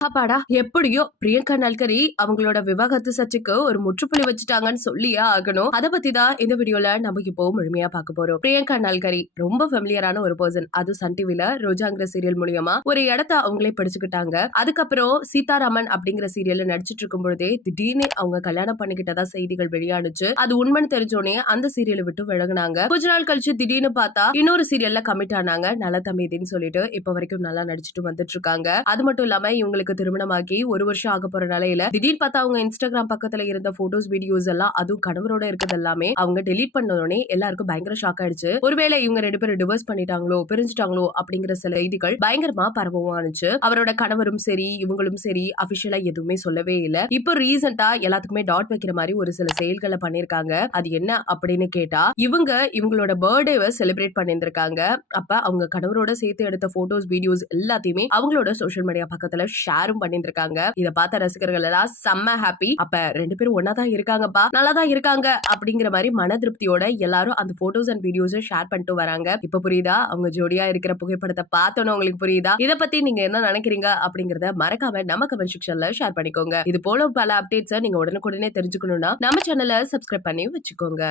அப்பாடா! எப்படியோ பிரியங்கா நல்கரி அவங்களோட விவாகரத்து சர்ச்சைக்கு ஒரு முற்றுப்புள்ளி வச்சுட்டாங்கன்னு சொல்லியே ஆகணும். அத பத்தி தான் இந்த வீடியோல நம்ம இப்போ முழுமையா பார்க்க போறோம். பிரியங்கா நல்கரி ரொம்ப ஃபெமிலியரான ஒரு பெர்சன். அது சன் டிவில ரோஜாங்கிற சீரியல் மூலியமா ஒரு இடத்த அவங்களே பிடிச்சுக்கிட்டாங்க. அதுக்கப்புறம் சீதாராமன் அப்படிங்கிற சீரியல்ல நடிச்சிட்டு இருக்கும் பொழுதே திடீர்னு அவங்க கல்யாணம் பண்ணிக்கிட்டதா செய்திகள் வெளியானுச்சு. அது உண்மைன்னு தெரிஞ்சோனே அந்த சீரியலை விட்டு விலகுனாங்க. கொஞ்ச நாள் கழிச்சு திடீர்னு பார்த்தா இன்னொரு சீரியல்ல கமிட் ஆனாங்க. நலதமேதின்னு சொல்லிட்டு இப்ப வரைக்கும் நல்லா நடிச்சிட்டு வந்துட்டு இருக்காங்க. அது மட்டும் இல்லாம இவங்களுக்கு திருமணமாகி ஒரு வருஷம் ஆக போற நிலையில திடீர்னு பார்த்தா அவங்க இன்ஸ்டாகிராம் பக்கத்துல இருந்த போட்டோஸ் வீடியோஸ் எல்லாம் அதுவும் கணவரோட இருக்கிறது எல்லாமே அவங்க டெலீட் பண்ணோடனே எல்லாருக்கும் பயங்கர ஷாக் ஆயிடுச்சு. ஒருவேளை இவங்க 2 பேரும் டிவோர்ஸ் பண்ணிட்டாங்களோ பிரிஞ்சுட்டாங்களோ அப்படிங்கிற சில செய்திகள் பயங்கரமா பரவவும் ஆனிச்சு. அவரோட கணவரும் சரி இவங்களும் சரி அபிஷியலா எதுவுமே சொல்லவே இல்ல. இப்போ ரீசெண்டா எல்லாத்துக்குமே டாட் வைக்கிற மாதிரி ஒரு சில செயல்களை பண்ணிருக்காங்க. அது என்ன அப்படின்னு கேட்டா இவங்களோட பர்த்டேவை செலிப்ரேட் பண்ணிருக்காங்க. அப்ப அவங்க கணவரோட சேர்த்து எடுத்த போட்டோஸ் வீடியோஸ் எல்லாத்தையுமே அவங்களோட சோஷியல் மீடியா பக்கத்துல ஷேரும் பண்ணிட்டு இருக்காங்க. இத பார்த்த ரசிகர்கள் எல்லாம் செம்ம ஹாப்பி. அப்ப 2 பேரும் ஒன்னா தான் இருக்காங்கப்பா, நல்லா தான் இருக்காங்க அப்படிங்கிற மாதிரி மன திருப்தியோட எல்லாரும் அந்த போட்டோஸ் அண்ட் வீடியோஸ் ஷேர் பண்ணிட்டு வராங்க. இப்ப புரியுதா அவங்க ஜோடியா இருக்கிற புகைப்படத்தை பார்த்தோன்னு உங்களுக்கு புரியுதா? இத பத்தி நீங்க என்ன நினைக்கிறீங்க அப்படிங்கறத மறக்காம நம்ம கமெண்ட் செக்ஷன்ல ஷேர் பண்ணிக்கோங்க. இது போல பல அப்டேட்ஸ் நீங்க உடனுக்குடனே தெரிஞ்சுக்கணும்னா நம்ம சேனலை சப்ஸ்கிரைப் பண்ணி வச்சுக்கோங்க.